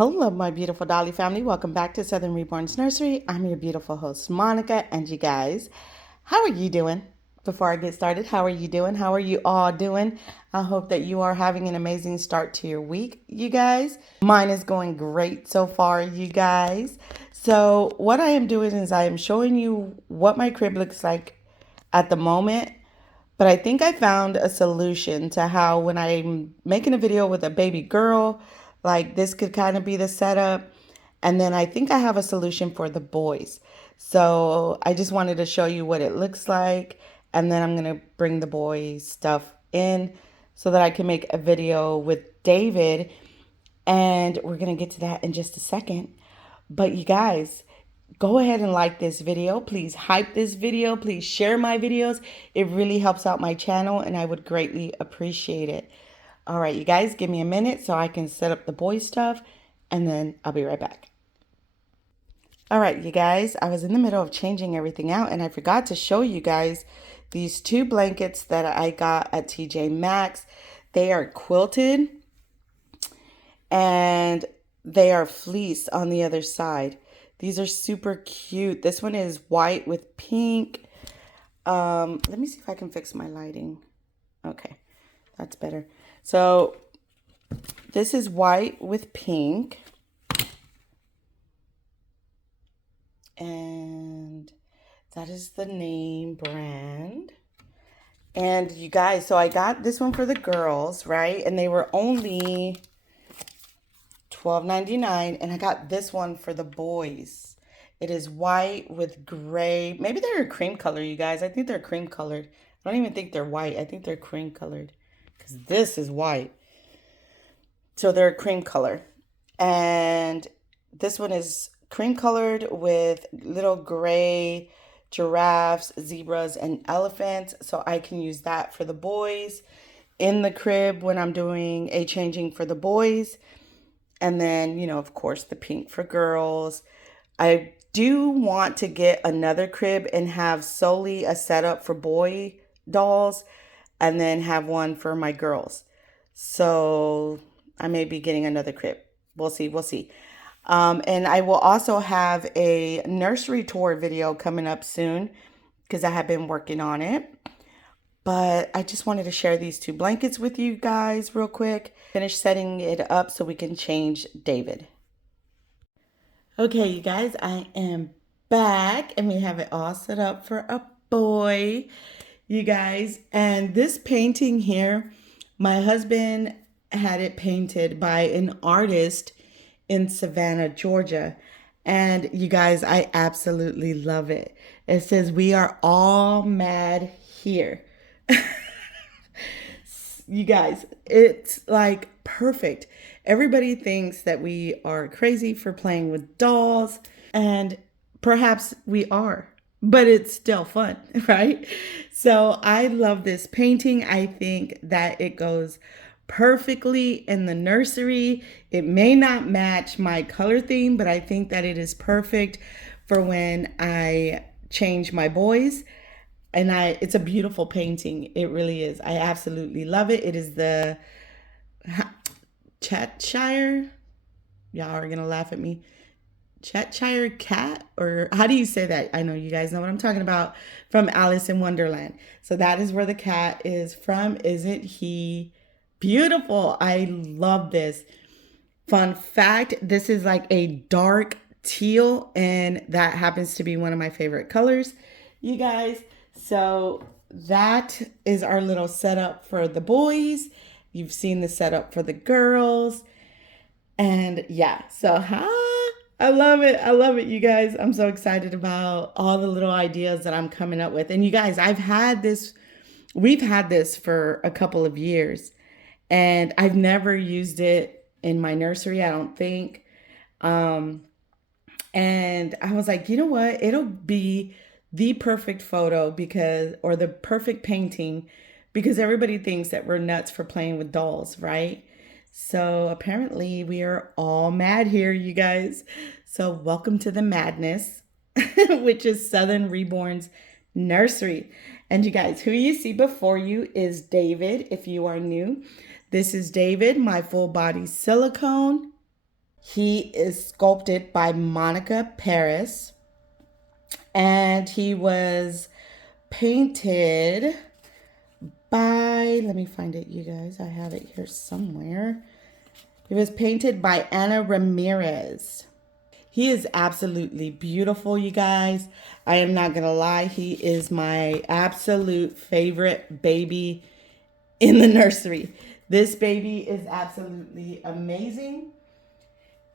Hello, my beautiful Dolly family. Welcome back to Southern Reborn's Nursery. I'm your beautiful host, Monica, and you guys, how are you doing? Before I get started, how are you doing? How are you all doing? I hope that you are having an amazing start to your week, you guys. Mine is going great so far, you guys. So, what I am doing is I am showing you what my crib looks like at the moment. But I think I found a solution to how when I'm making a video with a baby girl, like this could kind of be the setup. And then I think I have a solution for the boys. So I just wanted to show you what it looks like. And then I'm going to bring the boys stuff in so that I can make a video with David. And we're going to get to that in just a second. But you guys, go ahead and like this video. Please hype this video. Please share my videos. It really helps out my channel and I would greatly appreciate it. All right, you guys, give me a minute so I can set up the boy stuff and then I'll be right back. All right, you guys, I was in the middle of changing everything out and I forgot to show you guys these two blankets that I got at TJ Maxx. They are quilted and they are fleece on the other side. These are super cute. This one is white with pink. Let me see if I can fix my lighting. Okay, that's better. So this is white with pink. And that is the name brand. And you guys, so I got this one for the girls, right? And they were only $12.99, and I got this one for the boys. It is white with gray. Maybe they're a cream color, you guys. I think they're cream colored. I don't even think they're white. I think they're cream colored because this is white. So they're a cream color. And this one is cream colored with little gray giraffes, zebras, and elephants. So I can use that for the boys in the crib when I'm doing a changing for the boys. And then, you know, of course, the pink for girls. I do want to get another crib and have solely a setup for boy dolls and then have one for my girls. So I may be getting another crib. We'll see. We'll see. And I will also have a nursery tour video coming up soon because I have been working on it. But I just wanted to share these two blankets with you guys real quick. Finish setting it up so we can change David. Okay, you guys, I am back and we have it all set up for a boy, you guys. And this painting here, my husband had it painted by an artist in Savannah, Georgia. And you guys, I absolutely love it. It says, "We are all mad here." You guys, it's like perfect. Everybody thinks that we are crazy for playing with dolls, and perhaps we are, but it's still fun, right? So I love this painting. I think that it goes perfectly in the nursery. It may not match my color theme, but I think that it is perfect for when I change my boys. And it's a beautiful painting. It really is. I absolutely love it. It is the Cheshire. Y'all are going to laugh at me. Cheshire cat, or how do you say that? I know you guys know what I'm talking about, from Alice in Wonderland. So that is where the cat is from. Isn't he beautiful? I love this. Fun fact, this is like a dark teal, and that happens to be one of my favorite colors, you guys. So that is our little setup for the boys. You've seen the setup for the girls. And yeah, so I love it. I love it, you guys. I'm so excited about all the little ideas that I'm coming up with. And you guys, we've had this for a couple of years. And I've never used it in my nursery, I don't think. And I was like, you know what? It'll be the perfect photo or the perfect painting because everybody thinks that we're nuts for playing with dolls, right? So apparently we are all mad here, you guys. So welcome to the madness, which is Southern Reborn's nursery. And you guys, who you see before you is David, if you are new. This is David, my full body silicone. He is sculpted by Monica Paris, and he was painted by, let me find it, you guys. I have it here somewhere. It was painted by Anna Ramirez. He is absolutely beautiful, you guys. I am not going to lie. He is my absolute favorite baby in the nursery. This baby is absolutely amazing.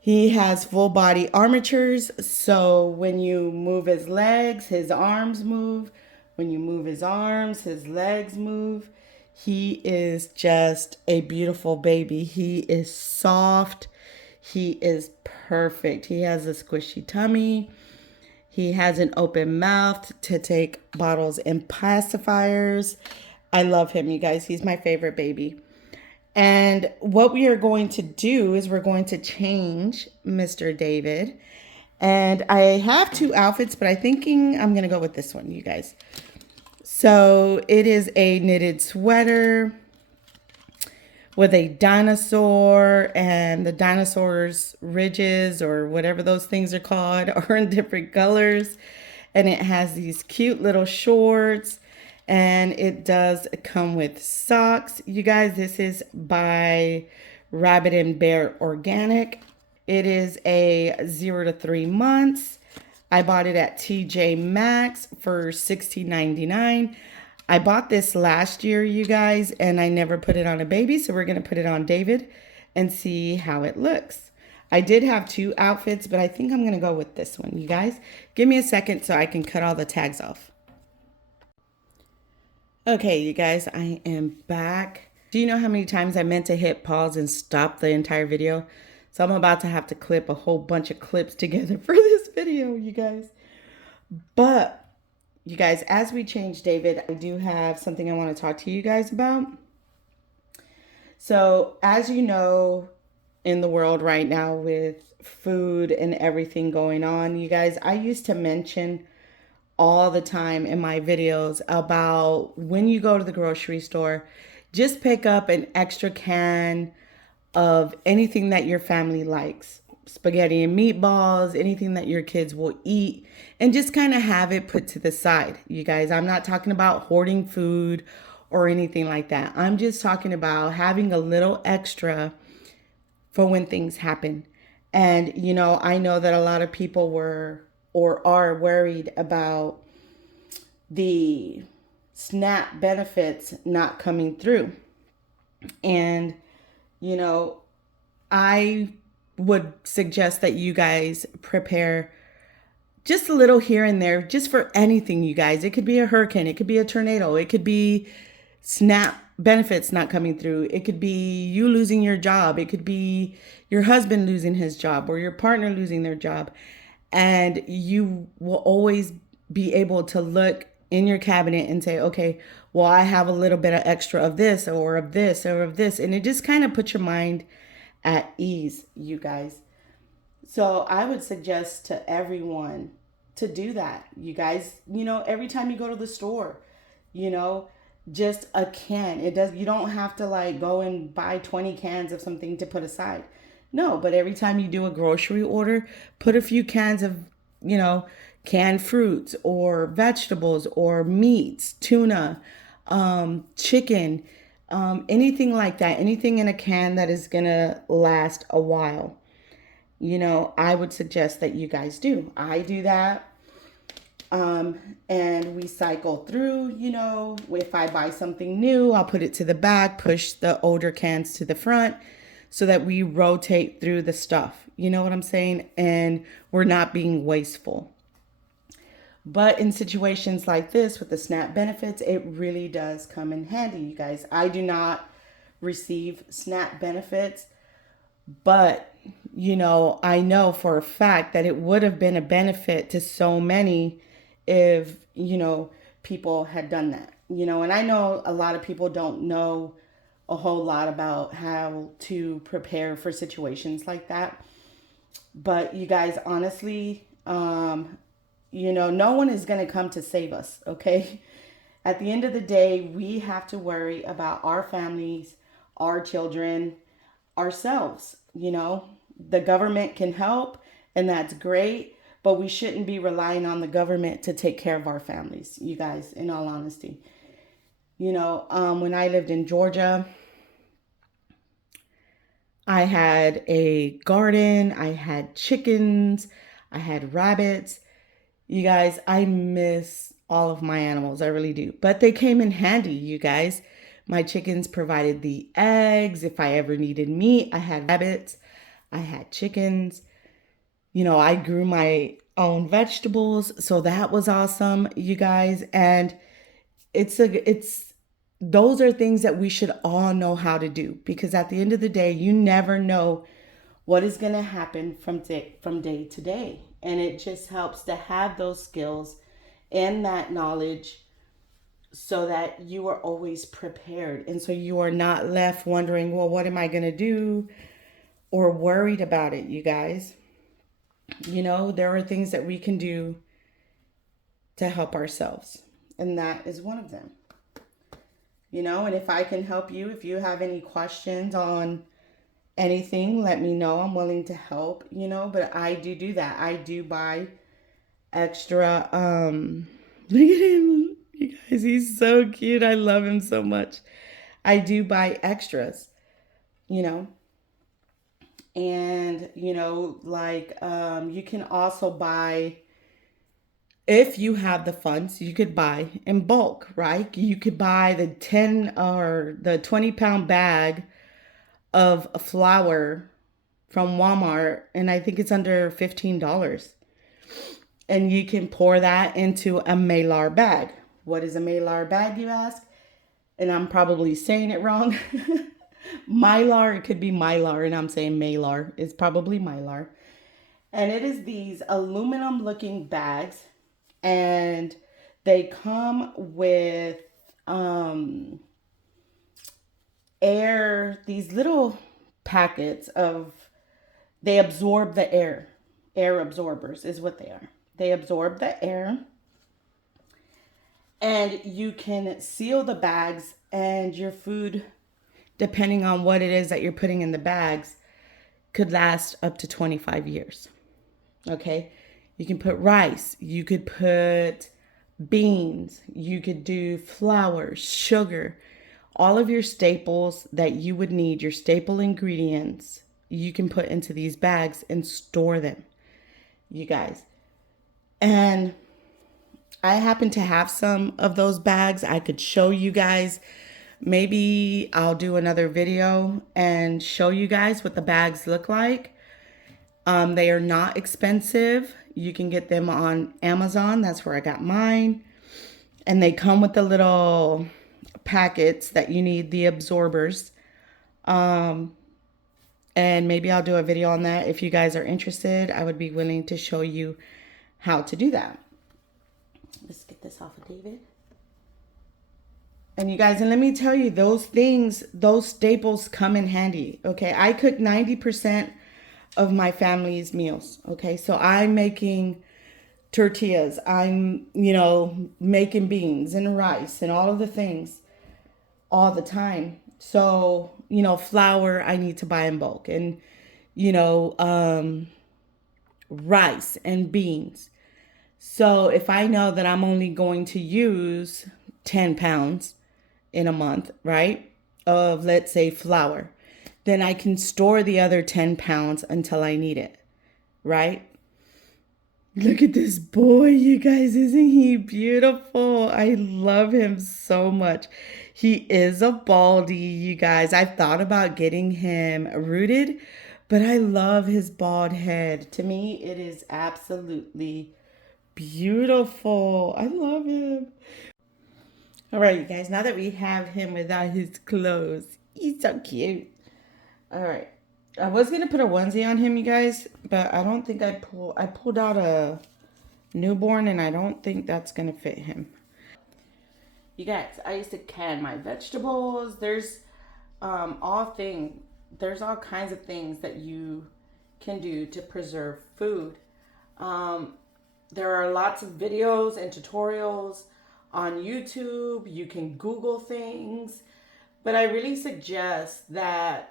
He has full body armatures, so when you move his legs, his arms move. When you move his arms, his legs move. He is just a beautiful baby. He is soft. He is perfect. He has a squishy tummy. He has an open mouth to take bottles and pacifiers. I love him, you guys. He's my favorite baby. And what we are going to do is we're going to change Mr. David. And I have two outfits, but I'm thinking I'm going to go with this one, you guys. So it is a knitted sweater with a dinosaur, and the dinosaur's ridges or whatever those things are called are in different colors. And it has these cute little shorts, and it does come with socks. You guys, this is by Rabbit and Bear Organic. It is a 0 to 3 months. I bought it at TJ Maxx for $16.99. I bought this last year, you guys, and I never put it on a baby, so we're going to put it on David and see how it looks. I did have two outfits, but I think I'm going to go with this one, you guys. Give me a second so I can cut all the tags off. Okay, you guys, I am back. Do you know how many times I meant to hit pause and stop the entire video? So I'm about to have to clip a whole bunch of clips together for this video, you guys. But you guys, as we change David, I do have something I want to talk to you guys about. So, as you know, in the world right now with food and everything going on, you guys, I used to mention all the time in my videos about when you go to the grocery store, just pick up an extra can of anything that your family likes. Spaghetti and meatballs, anything that your kids will eat, and just kind of have it put to the side. You guys, I'm not talking about hoarding food or anything like that. I'm just talking about having a little extra for when things happen. And, you know, I know that a lot of people were or are worried about the SNAP benefits not coming through. And, you know, I would suggest that you guys prepare just a little here and there, just for anything, you guys. It could be a hurricane, it could be a tornado, it could be SNAP benefits not coming through, it could be you losing your job, it could be your husband losing his job or your partner losing their job. And you will always be able to look in your cabinet and say, okay, well, I have a little bit of extra of this or of this or of this. And it just kind of puts your mind at ease, you guys. So I would suggest to everyone to do that. You guys, you know, every time you go to the store, you know, just a can. It does, you don't have to like go and buy 20 cans of something to put aside. No, but every time you do a grocery order, put a few cans of, you know, canned fruits or vegetables or meats, tuna, chicken, anything like that, anything in a can that is gonna last a while. You know, I would suggest that you guys do. I do that. And we cycle through, you know, if I buy something new, I'll put it to the back, push the older cans to the front so that we rotate through the stuff. You know what I'm saying? And we're not being wasteful. But in situations like this with the SNAP benefits, it really does come in handy, you guys. I do not receive SNAP benefits, but, you know, I know for a fact that it would have been a benefit to so many if, you know, people had done that. You know, and I know a lot of people don't know a whole lot about how to prepare for situations like that. But you guys, honestly, you know, no one is going to come to save us, okay? At the end of the day, we have to worry about our families, our children, ourselves, you know? The government can help, and that's great, but we shouldn't be relying on the government to take care of our families, you guys, in all honesty. When I lived in Georgia, I had a garden, I had chickens, I had rabbits. You guys, I miss all of my animals. I really do. But they came in handy, you guys. My chickens provided the eggs. If I ever needed meat, I had rabbits, I had chickens. I grew my own vegetables, so that was awesome, you guys. And it's those are things that we should all know how to do, because at the end of the day, you never know what is going to happen from day to day, and it just helps to have those skills and that knowledge so that you are always prepared, and so you are not left wondering, well, what am I going to do, or worried about it, you guys. There are things that we can do to help ourselves, and that is one of them. And if I can help you, if you have any questions on anything, let me know. I'm willing to help, but I do that. I do buy extra. Look at him, you guys. He's so cute. I love him so much. I do buy extras, you know, and, you can also buy, if you have the funds, you could buy in bulk, right? You could buy the 10 or the 20-pound bag of flour from Walmart, and I think it's under $15. And you can pour that into a Malar bag. What is a Malar bag, you ask? And I'm probably saying it wrong. Mylar, it could be Mylar, and I'm saying Malar. It's probably Mylar. And it is these aluminum looking bags, and they come with air, these little packets of, they absorb the air. Air absorbers is what they are. They absorb the air, and you can seal the bags, and your food, depending on what it is that you're putting in the bags, could last up to 25 years. Okay? You can put rice, you could put beans, you could do flour, sugar, all of your staples that you would need, your staple ingredients, you can put into these bags and store them, you guys. And I happen to have some of those bags. I could show you guys. Maybe I'll do another video and show you guys what the bags look like. They are not expensive. You can get them on Amazon. That's where I got mine. And they come with the little packets that you need, the absorbers. And maybe I'll do a video on that. If you guys are interested, I would be willing to show you how to do that. Let's get this off of David. And you guys, and let me tell you, those things, those staples come in handy. Okay. I cook 90% of my family's meals. Okay. So I'm making tortillas. I'm, making beans and rice and all of the things all the time. So, flour I need to buy in bulk, and, rice and beans. So if I know that I'm only going to use 10 pounds in a month, right, of, let's say, flour, then I can store the other 10 pounds until I need it, right? Look at this boy, you guys. Isn't he beautiful? I love him so much. He is a baldy, you guys. I've thought about getting him rooted, but I love his bald head. To me, it is absolutely beautiful. I love him. All right, you guys, now that we have him without his clothes, he's so cute. All right. I was going to put a onesie on him, you guys, but I don't think I pulled out a newborn, and I don't think that's going to fit him. You guys, I used to can my vegetables. There's there's all kinds of things that you can do to preserve food. There are lots of videos and tutorials on YouTube. You can Google things. But I really suggest that,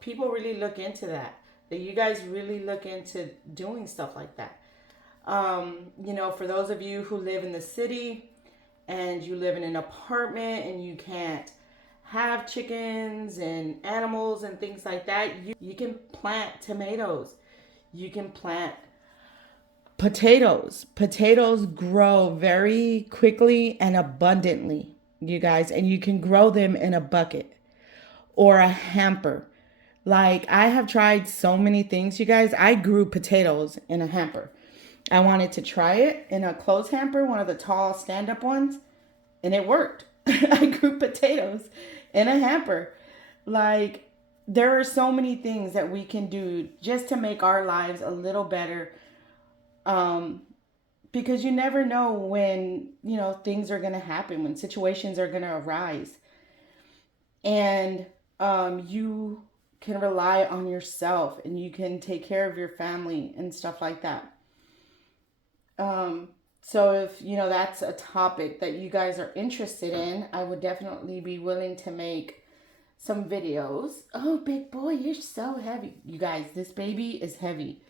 people really look into that. that you guys really look into doing stuff like that. You know, for those of you who live in the city and you live in an apartment and you can't have chickens and animals and things like that, you can plant tomatoes. You can plant potatoes. Potatoes grow very quickly and abundantly, you guys, and you can grow them in a bucket or a hamper. Like, I have tried so many things, you guys. I grew potatoes in a hamper. I wanted to try it in a clothes hamper, one of the tall stand up ones, and it worked. I grew potatoes in a hamper. Like, there are so many things that we can do just to make our lives a little better. Um, because you never know when, you know, things are going to happen, when situations are going to arise. And you can rely on yourself and you can take care of your family and stuff like that. Um, so if you know that's a topic that you guys are interested in, I would definitely be willing to make some videos. Oh, big boy, you're so heavy. You guys, this baby is heavy.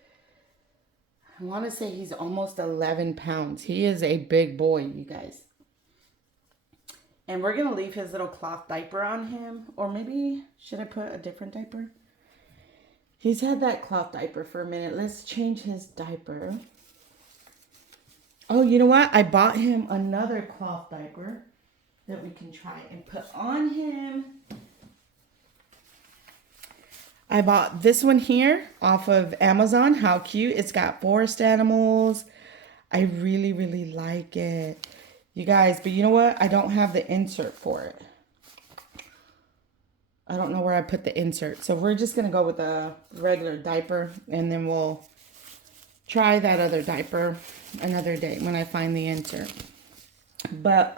I want to say he's almost 11 pounds. He is a big boy, you guys. And we're going to leave his little cloth diaper on him. Or maybe, should I put a different diaper? He's had that cloth diaper for a minute. Let's change his diaper. Oh, you know what? I bought him another cloth diaper that we can try and put on him. I bought this one here off of Amazon. How cute. It's got forest animals. I really, really like it. You guys, but you know what? I don't have the insert for it. I don't know where I put the insert. So we're just going to go with a regular diaper and then we'll try that other diaper another day when I find the insert. But,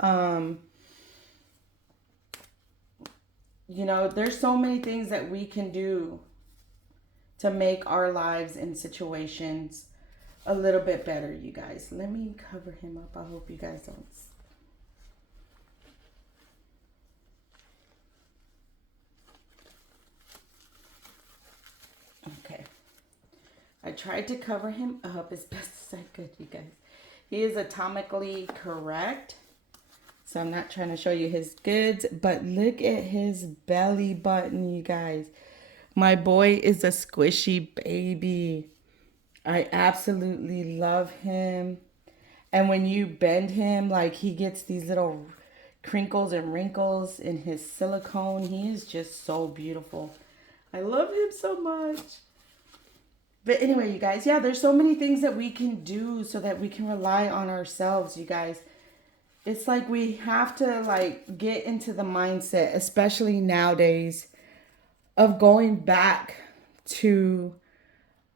you know, there's so many things that we can do to make our lives and situations a little bit better, you guys. Let me cover him up. I hope you guys don't. Okay. I tried to cover him up as best as I could, you guys. He is atomically correct. So I'm not trying to show you his goods, but look at his belly button, you guys. My boy is a squishy baby. I absolutely love him. And when you bend him, like he gets these little crinkles and wrinkles in his silicone. He is just so beautiful. I love him so much. But anyway, you guys, yeah, there's so many things that we can do so that we can rely on ourselves, you guys. It's like we have to like get into the mindset, especially nowadays, of going back to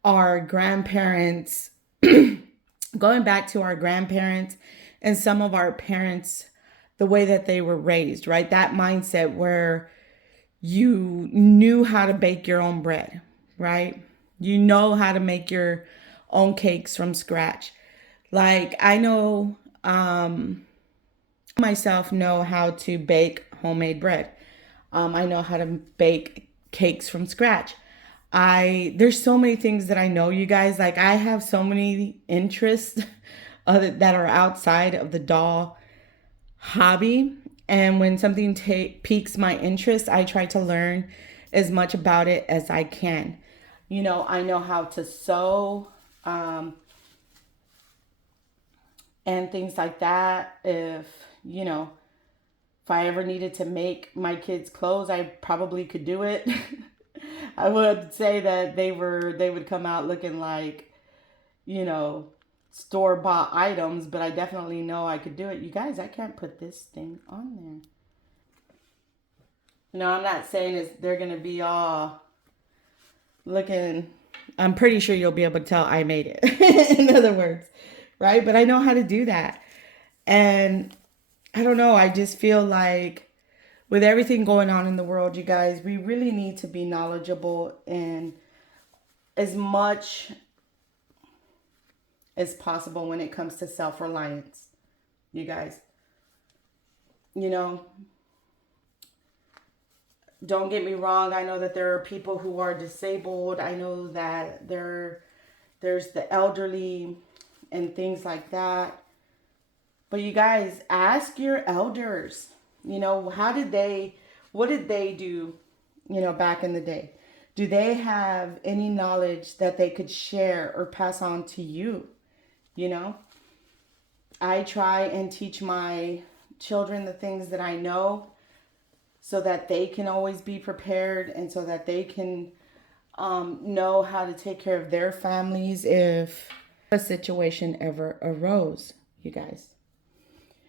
our grandparents, going back to our grandparents and some of our parents, the way that they were raised, right? That mindset where you knew how to bake your own bread, right? You know how to make your own cakes from scratch. Like I know, myself know how to bake homemade bread. I know how to bake cakes from scratch. There's so many things that I know, you guys. Like I have so many interests other that are outside of the doll hobby. And when something piques my interest, I try to learn as much about it as I can. You know, I know how to sew and things like that. You know, if I ever needed to make my kids' clothes, I probably could do it. I would say that they would come out looking like, you know, store-bought items, but I definitely know I could do it. You guys, I can't put this thing on there. No, I'm not saying they're going to be all looking. I'm pretty sure you'll be able to tell I made it. In other words, right? But I know how to do that. And I don't know, I just feel like with everything going on in the world, you guys, we really need to be knowledgeable in as much as possible when it comes to self-reliance, you guys. You know, don't get me wrong. I know that there are people who are disabled. I know that there's the elderly and things like that. But you guys, ask your elders. What did they do, back in the day? Do they have any knowledge that they could share or pass on to you? You know, I try and teach my children the things that I know so that they can always be prepared and so that they can know how to take care of their families if a situation ever arose, you guys.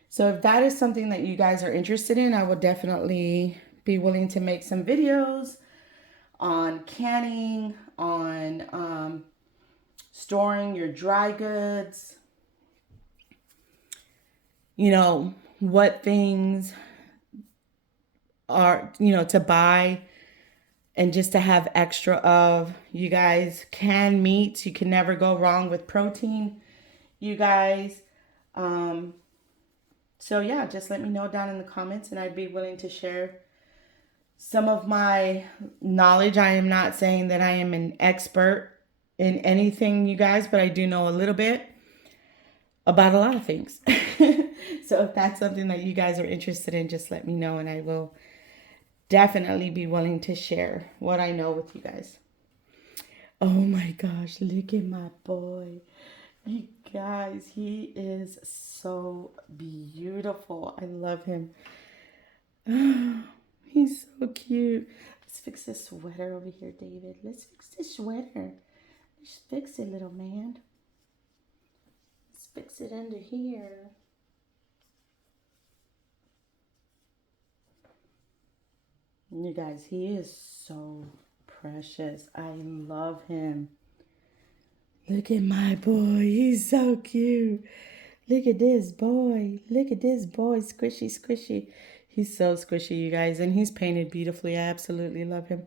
So if that is something that you guys are interested in, I will definitely be willing to make some videos on canning, on storing your dry goods, what things are, to buy and just to have extra of. You guys, canned meats, you can never go wrong with protein, you guys. So yeah, just let me know down in the comments and I'd be willing to share some of my knowledge. I am not saying that I am an expert in anything, you guys, but I do know a little bit about a lot of things. So if that's something that you guys are interested in, just let me know and I will definitely be willing to share what I know with you guys. Oh my gosh, look at my boy. You guys, he is so beautiful. I love him. Oh, he's so cute. Let's fix this sweater over here, David. Let's fix this sweater. Let's fix it, little man. Let's fix it under here. You guys, he is so precious. I love him. Look at my boy. He's so cute. Look at this boy. Look at this boy. Squishy, squishy. He's so squishy, you guys. And he's painted beautifully. I absolutely love him.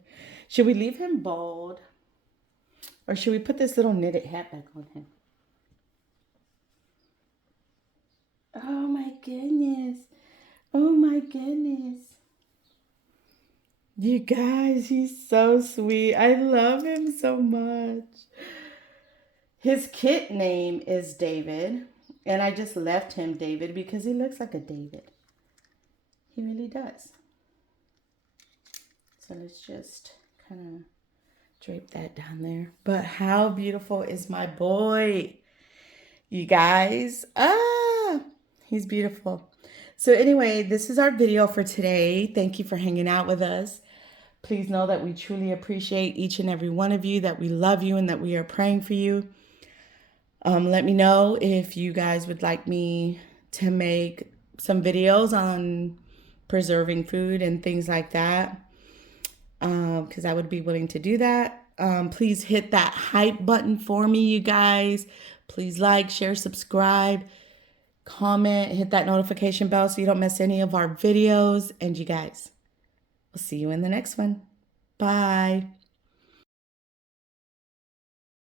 Should we leave him bald? Or should we put this little knitted hat back on him? Oh my goodness. Oh my goodness. You guys, he's so sweet. I love him so much. His kit name is David, and I just left him David because he looks like a David. He really does. So let's just kind of drape that down there. But how beautiful is my boy? You guys, he's beautiful. So anyway, this is our video for today. Thank you for hanging out with us. Please know that we truly appreciate each and every one of you, that we love you and that we are praying for you. Let me know if you guys would like me to make some videos on preserving food and things like that, because I would be willing to do that. Please hit that hype button for me, you guys. Please like, share, subscribe, comment, hit that notification bell so you don't miss any of our videos. And you guys, we'll see you in the next one. Bye.